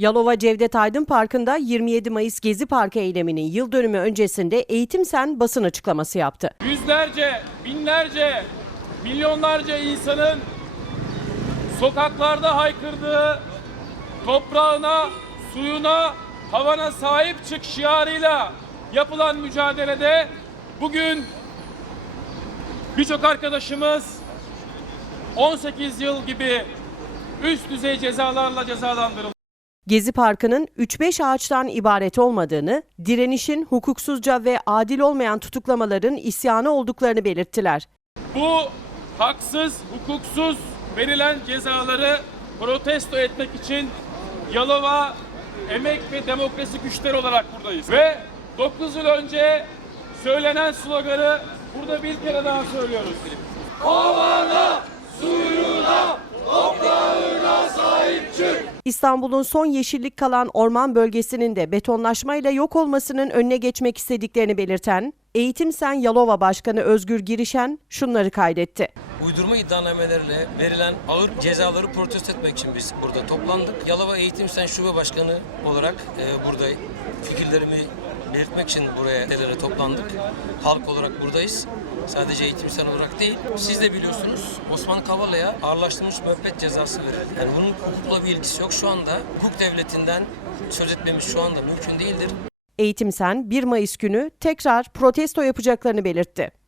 Yalova Cevdet Aydın Parkı'nda 27 Mayıs Gezi Parkı eyleminin yıl dönümü öncesinde Eğitim Sen basın açıklaması yaptı. yüzlerce, binlerce, milyonlarca insanın sokaklarda haykırdığı toprağına, suyuna, havana sahip çık şiarıyla yapılan mücadelede bugün birçok arkadaşımız 18 yıl gibi üst düzey cezalarla cezalandırıldı. Gezi Parkı'nın 3-5 ağaçtan ibaret olmadığını, direnişin hukuksuzca ve adil olmayan tutuklamaların isyanı olduklarını belirttiler. Bu haksız, hukuksuz verilen cezaları protesto etmek için Yalova Emek ve Demokrasi Güçleri olarak buradayız. Ve 9 yıl önce söylenen sloganı burada bir kere daha söylüyoruz. İstanbul'un son yeşillik kalan orman bölgesinin de betonlaşmayla yok olmasının önüne geçmek istediklerini belirten Eğitim Sen Yalova Başkanı Özgür Girişen şunları kaydetti. Uydurma iddianamelerle verilen ağır cezaları protesto etmek için biz burada toplandık. Yalova Eğitim Sen Şube Başkanı olarak e, burada fikirlerimi belirtmek için buraya nelere toplandık. Halk olarak buradayız. Sadece eğitim sen olarak değil. Siz de biliyorsunuz Osman Kavala'ya ağırlaştırılmış müebbet cezası verildi. Yani bunun hukukla bir ilgisi yok. Şu anda hukuk devletinden söz etmemiz şu anda mümkün değildir. Eğitim Sen 1 Mayıs günü tekrar protesto yapacaklarını belirtti.